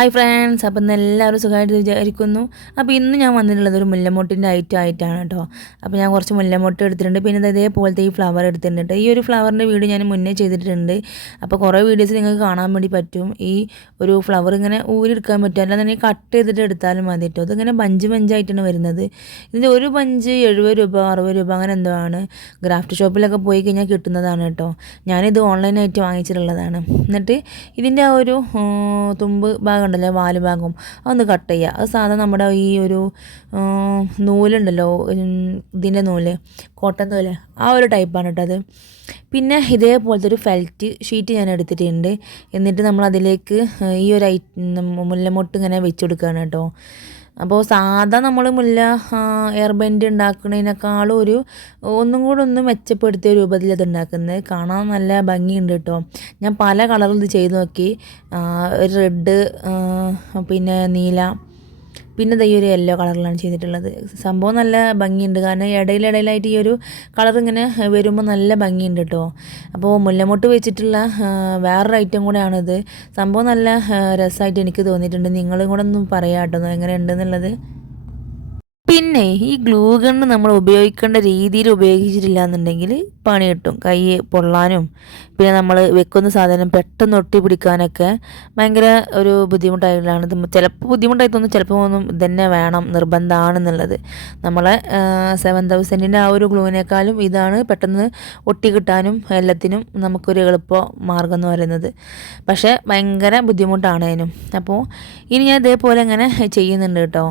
Hi friends അപ്പം ഇന്ന് എല്ലാവരും സുഖമായിട്ട് വിചാരിക്കുന്നു. അപ്പോൾ ഇന്ന് ഞാൻ വന്നിട്ടുള്ളത് ഒരു മുല്ലമൊട്ടിന്റെ ഐറ്റം ആയിട്ടാണ് കേട്ടോ. അപ്പോൾ ഞാൻ കുറച്ച് മുല്ലമൊട്ട് എടുത്തിട്ടുണ്ട്. പിന്നെ ഇത് ഇതേപോലത്തെ ഈ ഫ്ലവർ എടുത്തിട്ടുണ്ട് ഈ ഒരു ഫ്ലവറിന്റെ വീഡിയോ ഞാൻ മുന്നേ ചെയ്തിട്ടുണ്ട്. അപ്പോൾ കുറേ വീഡിയോസ് നിങ്ങൾക്ക് കാണാൻ വേണ്ടി പറ്റും. ഈ ഒരു ഫ്ലവർ ഇങ്ങനെ ഊരിയെടുക്കാൻ പറ്റും. അല്ലാന്നുണ്ടെങ്കിൽ കട്ട് ചെയ്തിട്ട് എടുത്താലും മതി കേട്ടോ. അതിങ്ങനെ ബഞ്ച് ബഞ്ചായിട്ടാണ് വരുന്നത്. ഇതിന്റെ ഒരു ബഞ്ച് എഴുപത് രൂപ അറുപത് രൂപ അങ്ങനെ എന്തോ ആണ്. ഗ്രാഫ്റ്റ് ഷോപ്പിലൊക്കെ പോയി കഴിഞ്ഞാൽ കിട്ടുന്നതാണ് കേട്ടോ. ഞാനിത് ഓൺലൈനായിട്ട് വാങ്ങിച്ചിട്ടുള്ളതാണ്. എന്നിട്ട് ഇതിന്റെ ആ ഒരു തുമ്പ് ഭാഗം ഉണ്ടല്ലോ വാൽ ഭാഗം അതൊന്ന് കട്ട് ചെയ്യുക അത് സാധാരണ നമ്മുടെ ഈ ഒരു നൂലുണ്ടല്ലോ ഇതിന്റെ നൂൽ കോട്ടൻ നൂൽ. ആ ഒരു ടൈപ്പാണ് കേട്ടോ അത്. പിന്നെ ഇതേപോലത്തെ ഒരു ഫെൽറ്റ് ഷീറ്റ് ഞാൻ എടുത്തിട്ടുണ്ട്. എന്നിട്ട് നമ്മൾ അതിലേക്ക് ഈ ഒരു മുല്ലമൊട്ട് ഇങ്ങനെ വെച്ച് കൊടുക്കുകയാണ് കേട്ടോ അപ്പോൾ സാധാ നമ്മൾ മുല്ല എയർ ബെൻഡ് ഉണ്ടാക്കുന്നതിനേക്കാളും ഒരു ഒന്നും കൂടെ ഒന്ന് മെച്ചപ്പെടുത്തിയ രൂപത്തിൽ അത് ഉണ്ടാക്കുന്നത്. കാണാൻ നല്ല ഭംഗിയുണ്ട് കേട്ടോ ഞാൻ പല കളറിൽ ഇത് ചെയ്ത് നോക്കി. റെഡ് പിന്നെ നീല പിന്നെ ദൈ ഒരു യെല്ലോ കളറിലാണ് ചെയ്തിട്ടുള്ളത്. സംഭവം നല്ല ഭംഗിയുണ്ട്. കാരണം ഇടയിലിടയിലായിട്ട് ഈ ഒരു കളർ ഇങ്ങനെ വരുമ്പോൾ നല്ല ഭംഗിയുണ്ട് കേട്ടോ അപ്പോൾ മുല്ലമൊട്ട് വെച്ചിട്ടുള്ള വേറൊരു ഐറ്റം കൂടെയാണിത്. സംഭവം നല്ല രസമായിട്ട് എനിക്ക് തോന്നിയിട്ടുണ്ട്. നിങ്ങളും കൂടെ ഒന്ന് പറയാം കേട്ടോ എങ്ങനെയുണ്ടെന്നുള്ളത് പിന്നെ ഈ ഗ്ലൂ ഗണ്ണ് നമ്മൾ ഉപയോഗിക്കേണ്ട രീതിയിൽ ഉപയോഗിച്ചിട്ടില്ല എന്നുണ്ടെങ്കിൽ പണി കിട്ടും. കൈ പൊള്ളാനും പിന്നെ നമ്മൾ വെക്കുന്ന സാധനം പെട്ടെന്ന് ഒട്ടി പിടിക്കാനൊക്കെ ഭയങ്കര ഒരു ബുദ്ധിമുട്ടായിട്ടാണ് ഇത് ചിലപ്പോൾ ബുദ്ധിമുട്ടായി തോന്നും ചിലപ്പോൾ ഒന്നും ഇതന്നെ വേണം നിർബന്ധമാണെന്നുള്ളത്. നമ്മളെ സെവൻ തൗസൻഡിന്റെ ആ ഒരു ഗ്ലൂവിനേക്കാളും ഇതാണ് പെട്ടെന്ന് ഒട്ടി കിട്ടാനും എല്ലാത്തിനും നമുക്കൊരു എളുപ്പ മാർഗം എന്ന് പറയുന്നത്. പക്ഷേ ഭയങ്കര ബുദ്ധിമുട്ടാണ് അതിനും. അപ്പോൾ ഇനി ഞാൻ ഇതേപോലെ ഇങ്ങനെ ചെയ്യുന്നുണ്ട് കേട്ടോ.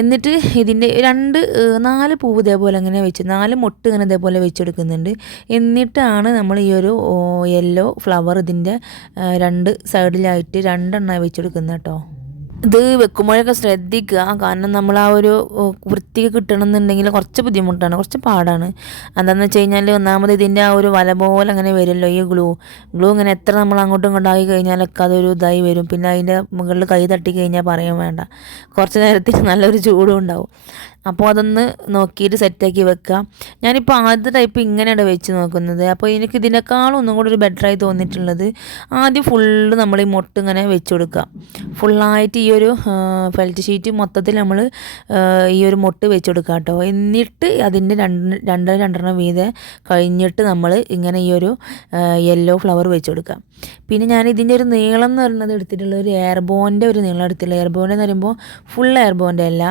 എന്നിട്ട് ഇതിന്റെ രണ്ട് നാല് പൂവ് ഇതേപോലെ അങ്ങനെ വെച്ച് നാല് മുട്ട് ഇങ്ങനെ ഇതേപോലെ വെച്ചെടുക്കുന്നുണ്ട്. എന്നിട്ടാണ് നമ്മൾ ഈ ഒരു യെല്ലോ ഫ്ലവർ ഇതിന്റെ രണ്ട് സൈഡിലായിട്ട് രണ്ടെണ്ണമായി വെച്ചെടുക്കുന്നത് കേട്ടോ. ഇത് വെക്കുമ്പോഴൊക്കെ ശ്രദ്ധിക്കുക. കാരണം നമ്മൾ ആ ഒരു വൃത്തി കിട്ടണം എന്നുണ്ടെങ്കിൽ കുറച്ച് ബുദ്ധിമുട്ടാണ് കുറച്ച് പാടാണ്. എന്താണെന്ന് വെച്ച് കഴിഞ്ഞാൽ ഒന്നാമത് ഇതിന്റെ ആ ഒരു വല പോലെ അങ്ങനെ വരുമല്ലോ ഈ ഗ്ലൂ. ഗ്ലൂ ഇങ്ങനെ എത്ര നമ്മൾ അങ്ങോട്ടും ഇങ്ങോട്ടും ആയി കഴിഞ്ഞാലൊക്കെ അതൊരു ഇതായി വരും. പിന്നെ അതിന്റെ മുകളിൽ കൈ തട്ടി കഴിഞ്ഞാൽ പറയാൻ വേണ്ട. കുറച്ച് നേരത്തേക്ക് നല്ലൊരു ചൂടും ഉണ്ടാവും. അപ്പോൾ അതൊന്ന് നോക്കിയിട്ട് സെറ്റാക്കി വെക്കുക. ഞാനിപ്പോൾ ആദ്യത്തെ ടൈപ്പ് ഇങ്ങനെയാണ് വെച്ച് നോക്കുന്നത്. അപ്പോൾ എനിക്ക് ഇതിനേക്കാളും ഒന്നും കൂടി ഒരു ബെറ്ററായി തോന്നിയിട്ടുള്ളത് ആദ്യം ഫുള്ള് നമ്മൾ ഈ മുട്ട ഇങ്ങനെ വെച്ച് കൊടുക്കുക. ഫുള്ളായിട്ട് ഈ ഒരു ഫെൽറ്റ് ഷീറ്റ് മൊത്തത്തിൽ നമ്മൾ ഈ ഒരു മുട്ട് വെച്ച് കൊടുക്കുക കേട്ടോ. എന്നിട്ട് അതിന്റെ രണ്ട് രണ്ടര രണ്ടെണ്ണം വീതം കഴിഞ്ഞിട്ട് നമ്മൾ ഇങ്ങനെ ഈ ഒരു യെല്ലോ ഫ്ലവർ വെച്ച് കൊടുക്കുക. പിന്നെ ഞാൻ ഇതിന്റെ ഒരു നീളം എന്ന് പറയുന്നത് എടുത്തിട്ടുള്ള ഒരു എയർബോന്റെ ഒരു നീളം എടുത്തിട്ടുള്ള എയർബോന്റെ എന്ന് പറയുമ്പോൾ ഫുൾ എയർബോന്റെ അല്ല.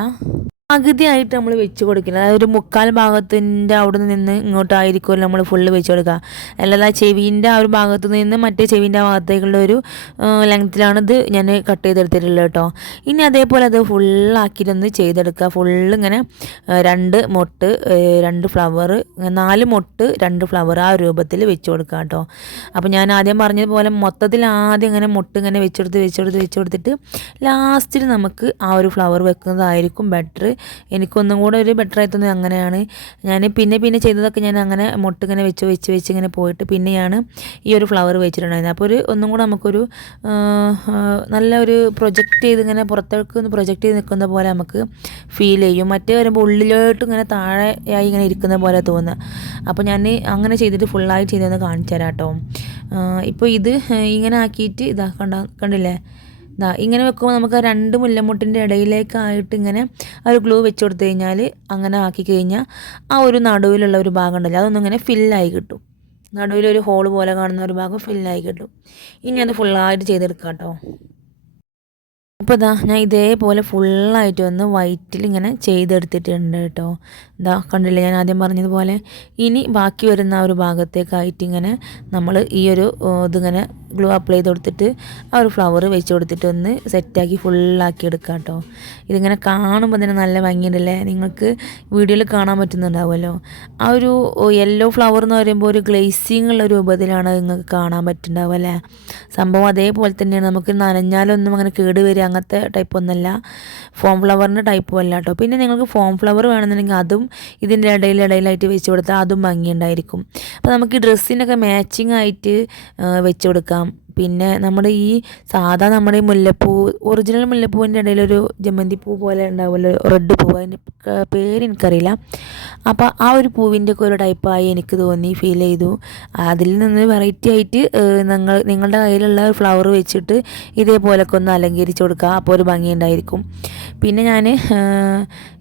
പകുതിയായിട്ട് നമ്മൾ വെച്ച് കൊടുക്കില്ല. അതായത് ഒരു മുക്കാൽ ഭാഗത്തിന്റെ അവിടെ നിന്ന് ഇങ്ങോട്ടായിരിക്കുമല്ലോ നമ്മൾ ഫുള്ള് വെച്ച് കൊടുക്കുക അല്ലാതെ ആ ചെവിന്റെ ആ ഒരു ഭാഗത്ത് നിന്ന് മറ്റേ ചെവിന്റെ ഭാഗത്തേക്കുള്ള ഒരു ലെങ്ത്തിലാണ് ഇത് ഞാൻ കട്ട് ചെയ്തെടുത്തിട്ടുള്ളത് കേട്ടോ. ഇനി അതേപോലെ അത് ഫുള്ളാക്കിയിട്ടൊന്ന് ചെയ്തെടുക്കുക ഫുള്ള് ഇങ്ങനെ രണ്ട് മൊട്ട് രണ്ട് ഫ്ലവർ നാല് മൊട്ട് രണ്ട് ഫ്ലവർ ആ രൂപത്തിൽ വെച്ച് കൊടുക്കുക കേട്ടോ. അപ്പോൾ ഞാൻ ആദ്യം പറഞ്ഞതുപോലെ മൊത്തത്തിൽ ആദ്യം ഇങ്ങനെ മൊട്ട് ഇങ്ങനെ വെച്ചെടുത്ത് വെച്ചെടുത്ത് വെച്ചെടുത്തിട്ട് ലാസ്റ്റിൽ നമുക്ക് ആ ഒരു ഫ്ലവർ വെക്കുന്നതായിരിക്കും ബെറ്റർ എനിക്കൊന്നും കൂടെ ഒരു ബെറ്റർ ആയി തോന്നിയത് അങ്ങനെയാണ്. ഞാൻ പിന്നെ പിന്നെ ചെയ്തതൊക്കെ ഞാൻ അങ്ങനെ മുട്ട ഇങ്ങനെ വെച്ച് വെച്ച് വെച്ച് ഇങ്ങനെ പോയിട്ട് പിന്നെയാണ് ഈ ഒരു ഫ്ലവർ വെച്ചിട്ടുണ്ടായിരുന്നത്. അപ്പോൾ ഒരു ഒന്നും കൂടെ നമുക്കൊരു നല്ല ഒരു പ്രൊജക്റ്റ് ചെയ്ത് ഇങ്ങനെ പുറത്തേക്ക് ഒന്ന് പ്രൊജക്റ്റ് ചെയ്ത് നിൽക്കുന്ന പോലെ നമുക്ക് ഫീൽ ചെയ്യും. മറ്റേ വരുമ്പോൾ ഉള്ളിലോട്ട് ഇങ്ങനെ താഴെയായി ഇങ്ങനെ ഇരിക്കുന്ന പോലെ തോന്നുക. അപ്പോൾ ഞാൻ അങ്ങനെ ചെയ്തിട്ട് ഫുള്ളായി ചെയ്തതെന്ന് കാണിച്ചു തരാം കേട്ടോ. ഇപ്പോൾ ഇത് ഇങ്ങനെ ആക്കിയിട്ട് ഇതാ കണ്ട കണ്ടില്ലേ? ഇതാ ഇങ്ങനെ വെക്കുമ്പോൾ നമുക്ക് ആ രണ്ട് മുല്ലമുട്ടിന്റെ ഇടയിലേക്കായിട്ട് ഇങ്ങനെ ഒരു ഗ്ലൂ വെച്ച് കൊടുത്തു കഴിഞ്ഞാൽ അങ്ങനെ ആക്കി കഴിഞ്ഞാൽ ആ ഒരു നടുവിലുള്ള ഒരു ഭാഗം ഉണ്ടല്ലോ അതൊന്നും ഇങ്ങനെ ഫില്ലായി കിട്ടും. നടുവിലൊരു ഹോൾ പോലെ കാണുന്ന ഒരു ഭാഗം ഫില്ലായി കിട്ടും. ഇനി അത് ഫുള്ളായിട്ട് ചെയ്തെടുക്കാം കേട്ടോ അപ്പോൾ ഇതാ ഞാൻ ഇതേപോലെ ഫുള്ളായിട്ട് ഒന്ന് വൈറ്റിൽ ഇങ്ങനെ ചെയ്തെടുത്തിട്ടുണ്ട് കേട്ടോ ഇതാ കണ്ടില്ലേ ഞാൻ ആദ്യം പറഞ്ഞതുപോലെ ഇനി ബാക്കി വരുന്ന ആ ഒരു ഭാഗത്തേക്കായിട്ട് ഇങ്ങനെ നമ്മൾ ഈ ഒരു ഇതിങ്ങനെ ഗ്ലൂ അപ്ലൈ ചെയ്ത് കൊടുത്തിട്ട് ആ ഒരു ഫ്ലവർ വെച്ച് കൊടുത്തിട്ട് ഒന്ന് സെറ്റാക്കി ഫുള്ളാക്കി എടുക്കുക കേട്ടോ ഇതിങ്ങനെ കാണുമ്പോൾ തന്നെ നല്ല ഭംഗിയുണ്ടല്ലേ? നിങ്ങൾക്ക് വീഡിയോയിൽ കാണാൻ പറ്റുന്നുണ്ടാവുമല്ലോ. ആ ഒരു യെല്ലോ ഫ്ലവർ എന്ന് പറയുമ്പോൾ ഒരു ഗ്ലേസിങ് ഉള്ള രൂപത്തിലാണ് നിങ്ങൾക്ക് കാണാൻ പറ്റുന്നുണ്ടാവുക അല്ലേ സംഭവം അതേപോലെ തന്നെയാണ്. നമുക്ക് നനഞ്ഞാലൊന്നും അങ്ങനെ കേട് വരിക അങ്ങനത്തെ ടൈപ്പ് ഒന്നല്ല ഫോം ഫ്ലവറിന്റെ ടൈപ്പും അല്ല കേട്ടോ പിന്നെ നിങ്ങൾക്ക് ഫോം ഫ്ലവർ വേണമെന്നുണ്ടെങ്കിൽ അതും ഇതിന്റെ ഇടയിൽ ഇടയിലായിട്ട് വെച്ച് കൊടുത്താൽ അതും ഭംഗിയുണ്ടായിരിക്കും. അപ്പോൾ നമുക്ക് ഈ ഡ്രസ്സിനൊക്കെ മാച്ചിങ് ആയിട്ട് വെച്ച് കൊടുക്കാം. പിന്നെ നമ്മുടെ ഈ സാധാ നമ്മുടെ ഈ മുല്ലപ്പൂ ഒറിജിനൽ മുല്ലപ്പൂവിന്റെ ഇടയിലൊരു ജമന്തി പൂ പോലെ ഉണ്ടാവുമല്ലോ റെഡ് പൂവ്. അതിന്റെ പേര് എനിക്കറിയില്ല. അപ്പോൾ ആ ഒരു പൂവിന്റെ ഒക്കെ ഒരു ടൈപ്പായി എനിക്ക് തോന്നി ഫീൽ ചെയ്തു. അതിൽ നിന്ന് വെറൈറ്റി ആയിട്ട് നിങ്ങൾ നിങ്ങളുടെ കയ്യിലുള്ള ഫ്ലവർ വെച്ചിട്ട് ഇതേപോലൊക്കെ ഒന്ന് അലങ്കരിച്ച് കൊടുക്കുക അപ്പോൾ ഒരു ഭംഗി ഉണ്ടായിരിക്കും. പിന്നെ ഞാൻ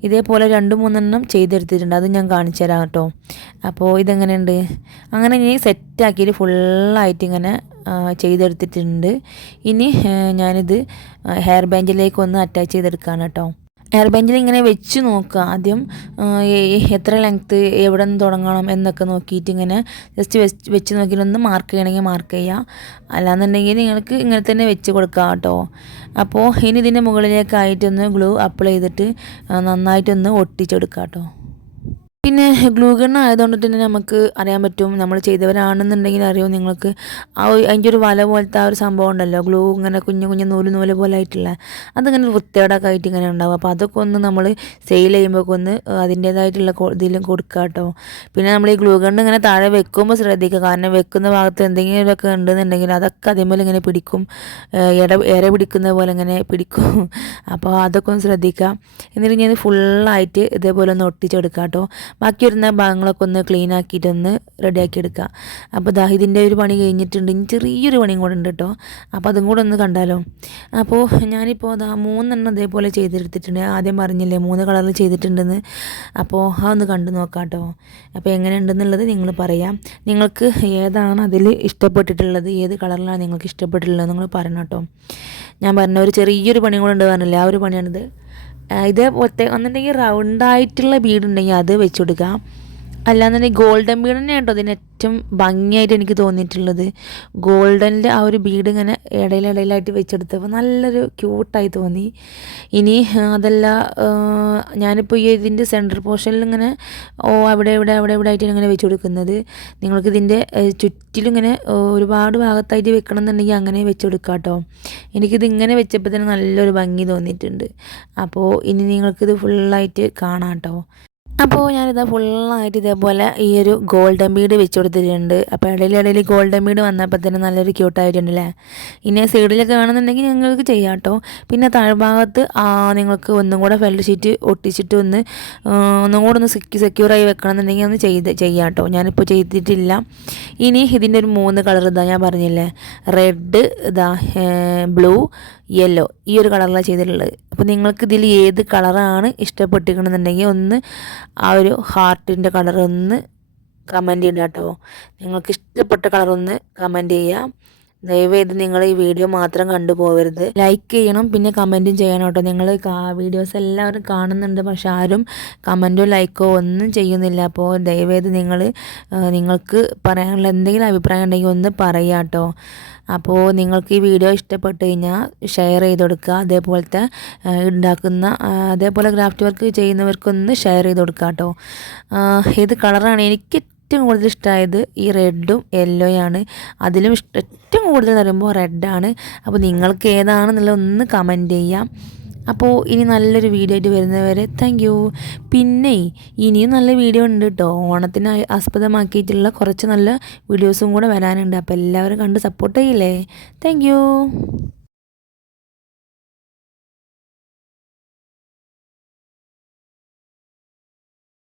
ഇതേപോലെ രണ്ട് മൂന്നെണ്ണം ചെയ്തെടുത്തിട്ടുണ്ട്. അത് ഞാൻ കാണിച്ചു തരാം കേട്ടോ. അപ്പോൾ ഇതെങ്ങനെയുണ്ട്? അങ്ങനെ ഇനി സെറ്റാക്കിയിട്ട് ഫുള്ളായിട്ട് ഇങ്ങനെ ചെയ്തെടുത്തിട്ടുണ്ട്. ഇനി ഞാനിത് ഹെയർ ബാൻഡിലേക്ക് ഒന്ന് അറ്റാച്ച് ചെയ്തെടുക്കുകയാണ് കേട്ടോ. എയർ ബെഞ്ചിൽ ഇങ്ങനെ വെച്ച് നോക്കുക. ആദ്യം എത്ര ലെങ്ത്ത് എവിടെ നിന്ന് തുടങ്ങണം എന്നൊക്കെ നോക്കിയിട്ട് ഇങ്ങനെ ജസ്റ്റ് വെച്ച് വെച്ച് നോക്കിയിട്ട് ഒന്ന് മാർക്ക് ചെയ്യണമെങ്കിൽ മാർക്ക് ചെയ്യുക. അല്ലാന്നുണ്ടെങ്കിൽ നിങ്ങൾക്ക് ഇങ്ങനെ തന്നെ വെച്ച് കൊടുക്കുക കേട്ടോ. അപ്പോൾ ഇനി ഇതിന്റെ മുകളിലേക്കായിട്ടൊന്ന് ഗ്ലൂ അപ്ലൈ ചെയ്തിട്ട് നന്നായിട്ടൊന്ന് ഒട്ടിച്ചെടുക്കുക കേട്ടോ. പിന്നെ ഗ്ലൂഗൺ ആയതുകൊണ്ട് തന്നെ നമുക്ക് അറിയാൻ പറ്റും നമ്മൾ ചെയ്തവരാണെന്നുണ്ടെങ്കിൽ അറിയോ നിങ്ങൾക്ക് ആ അതിന്റെ ഒരു വല പോലത്തെ ആ ഒരു സംഭവം ഉണ്ടല്ലോ. ഗ്ലൂ ഇങ്ങനെ കുഞ്ഞു കുഞ്ഞു നൂൽ നൂൽ പോലെ ആയിട്ടുള്ള അതിങ്ങനെ വൃത്തികേടൊക്കെ ആയിട്ട് ഇങ്ങനെ ഉണ്ടാവും. അപ്പോൾ അതൊക്കെ ഒന്ന് നമ്മൾ സെയിൽ ചെയ്യുമ്പോൾ ഒന്ന് അതിന്റേതായിട്ടുള്ള ഇതിലും കൊടുക്കുക കേട്ടോ പിന്നെ നമ്മൾ ഈ ഗ്ലൂ ഗൺ ഇങ്ങനെ താഴെ വെക്കുമ്പോൾ ശ്രദ്ധിക്കുക. കാരണം വെക്കുന്ന ഭാഗത്ത് എന്തെങ്കിലുമൊക്കെ ഉണ്ടെന്നുണ്ടെങ്കിൽ അതൊക്കെ അതേപോലെ ഇങ്ങനെ പിടിക്കും. ഇട ഇര പിടിക്കുന്ന പോലെ ഇങ്ങനെ പിടിക്കും. അപ്പോൾ അതൊക്കെ ഒന്ന് ശ്രദ്ധിക്കുക. എന്നിട്ട് ഞാൻ ഫുള്ളായിട്ട് ഇതേപോലെ ഒന്ന് ഒട്ടിച്ചെടുക്കാം കേട്ടോ ബാക്കി വരുന്ന ഭാഗങ്ങളൊക്കെ ഒന്ന് ക്ലീൻ ആക്കിയിട്ടൊന്ന് റെഡിയാക്കി എടുക്കുക അപ്പോൾ ദാ ഇതിന്റെ ഒരു പണി കഴിഞ്ഞിട്ടുണ്ട്. ഇനി ചെറിയൊരു പണിയും കൂടെ ഉണ്ട് കേട്ടോ അപ്പോൾ അതും കൂടെ ഒന്ന് കണ്ടാലോ. അപ്പോൾ ഞാനിപ്പോൾ അതാ മൂന്നെണ്ണം അതേപോലെ ചെയ്തെടുത്തിട്ടുണ്ട്. ആദ്യം പറഞ്ഞില്ലേ മൂന്ന് കളറിൽ ചെയ്തിട്ടുണ്ടെന്ന്. അപ്പോൾ ആ ഒന്ന് കണ്ടു നോക്കാം കേട്ടോ അപ്പോൾ എങ്ങനെയുണ്ടെന്നുള്ളത് നിങ്ങൾ പറയാം. നിങ്ങൾക്ക് ഏതാണ് അതിൽ ഇഷ്ടപ്പെട്ടിട്ടുള്ളത്? ഏത് കളറിലാണ് നിങ്ങൾക്ക് ഇഷ്ടപ്പെട്ടിട്ടുള്ളത്? നിങ്ങൾ പറയണം കേട്ടോ ഞാൻ പറഞ്ഞ ഒരു ചെറിയൊരു പണി കൂടെ ഉണ്ട് പറഞ്ഞില്ലേ? ആ ഒരു പണിയാണിത്. ഇതേപോലത്തെ ഒന്നുണ്ടെങ്കിൽ റൗണ്ടായിട്ടുള്ള ബീഡുണ്ടെങ്കിൽ അത് വെച്ച് കൊടുക്കാം. അല്ലാന്നുണ്ടെങ്കിൽ ഗോൾഡൻ ബീഡ് തന്നെ കേട്ടോ അതിന് ഏറ്റവും ഭംഗിയായിട്ട് എനിക്ക് തോന്നിയിട്ടുള്ളത്. ഗോൾഡനിൽ ആ ഒരു ബീഡ് ഇങ്ങനെ ഇടയിലിടയിലായിട്ട് വെച്ചെടുത്തപ്പോൾ നല്ലൊരു ക്യൂട്ടായി തോന്നി. ഇനി അതല്ല ഞാനിപ്പോൾ ഈ ഇതിന്റെ സെന്റർ പോർഷനിൽ ഇങ്ങനെ ഓ അവിടെ ഇവിടെ അവിടെ ഇവിടെ ആയിട്ട് ഇങ്ങനെ വെച്ച് കൊടുക്കുന്നത്. നിങ്ങൾക്ക് ഇതിന്റെ ചുറ്റിലും ഇങ്ങനെ ഒരുപാട് ഭാഗത്തായിട്ട് വെക്കണം എന്നുണ്ടെങ്കിൽ അങ്ങനെ വെച്ച് കൊടുക്കാം കേട്ടോ. എനിക്കിത് ഇങ്ങനെ വെച്ചപ്പോൾ തന്നെ നല്ലൊരു ഭംഗി തോന്നിയിട്ടുണ്ട്. അപ്പോൾ ഇനി നിങ്ങൾക്കിത് ഫുള്ളായിട്ട് കാണാം കേട്ടോ. അപ്പോൾ ഞാനിത് ഫുള്ളായിട്ട് ഇതേപോലെ ഈ ഒരു ഗോൾഡൻ ബീഡ് വെച്ച് കൊടുത്തിട്ടുണ്ട് അപ്പോൾ ഇടയിൽ ഇടയിൽ ഗോൾഡൻ ബീഡ് വന്നപ്പോൾ തന്നെ നല്ലൊരു ക്യൂട്ടായിട്ടുണ്ടല്ലേ ഇനി സൈഡിലൊക്കെ വേണമെന്നുണ്ടെങ്കിൽ ഞങ്ങൾക്ക് ചെയ്യാം കേട്ടോ പിന്നെ താഴ്ഭാഗത്ത് നിങ്ങൾക്ക് ഒന്നും കൂടെ ഫെൽഡ് ഷീറ്റ് ഒട്ടിച്ചിട്ട് ഒന്ന് ഒന്നും കൂടെ ഒന്ന് സെക്യൂ സെക്യൂറായി വെക്കണമെന്നുണ്ടെങ്കിൽ ഒന്ന് ചെയ്ത് ചെയ്യാം കേട്ടോ ഞാനിപ്പോൾ ചെയ്തിട്ടില്ല. ഇനി ഇതിന്റെ ഒരു മൂന്ന് കളർ ഇതാ ഞാൻ പറഞ്ഞില്ലേ? റെഡ് ഇതാ ബ്ലൂ യെല്ലോ ഈ ഒരു കളറിലാണ് ചെയ്തിട്ടുള്ളത്. അപ്പോൾ നിങ്ങൾക്ക് ഇതിൽ ഏത് കളറാണ് ഇഷ്ടപ്പെട്ടിരിക്കണമെന്നുണ്ടെങ്കിൽ ഒന്ന് ആ ഒരു ഹാർട്ടിന്റെ കളർ ഒന്ന് കമന്റ് ചെയ്യണം കേട്ടോ. നിങ്ങൾക്ക് ഇഷ്ടപ്പെട്ട കളർ ഒന്ന് കമന്റ് ചെയ്യുക ദയവേത് നിങ്ങൾ ഈ വീഡിയോ മാത്രം കണ്ടുപോകരുത് ലൈക്ക് ചെയ്യണം പിന്നെ കമന്റും ചെയ്യണം കേട്ടോ. നിങ്ങൾ വീഡിയോസ് എല്ലാവരും കാണുന്നുണ്ട് പക്ഷെ ആരും കമന്റോ ലൈക്കോ ഒന്നും ചെയ്യുന്നില്ല. അപ്പോൾ ദയവേത് നിങ്ങൾ നിങ്ങൾക്ക് പറയാനുള്ള എന്തെങ്കിലും അഭിപ്രായം ഉണ്ടെങ്കിൽ ഒന്ന് പറയാം കേട്ടോ. അപ്പോൾ നിങ്ങൾക്ക് ഈ വീഡിയോ ഇഷ്ടപ്പെട്ട് കഴിഞ്ഞാൽ ഷെയർ ചെയ്ത് കൊടുക്കുക. അതേപോലത്തെ ഉണ്ടാക്കുന്ന അതേപോലെ ക്രാഫ്റ്റ് വർക്ക് ചെയ്യുന്നവർക്കൊന്ന് ഷെയർ ചെയ്ത് കൊടുക്കുക കേട്ടോ. ഏത് കളറാണ് എനിക്ക് ഏറ്റവും കൂടുതൽ ഇഷ്ടമായത് ഈ റെഡും യെല്ലോയാണ് അതിലും ഇഷ്ടം ഏറ്റവും കൂടുതൽ പറയുമ്പോൾ റെഡാണ് അപ്പോൾ നിങ്ങൾക്ക് ഏതാണെന്നുള്ളത് ഒന്ന് കമന്റ് ചെയ്യാം. അപ്പോൾ ഇനി നല്ലൊരു വീഡിയോ ആയിട്ട് വരുന്നവരെ താങ്ക് യു പിന്നെ ഇനിയും നല്ല വീഡിയോ ഉണ്ട് കേട്ടോ ഓണത്തിന് ആസ്പദമാക്കിയിട്ടുള്ള കുറച്ച് നല്ല വീഡിയോസും കൂടെ വരാനുണ്ട്. അപ്പോൾ എല്ലാവരും കണ്ട് സപ്പോർട്ട് ചെയ്യില്ലേ. താങ്ക്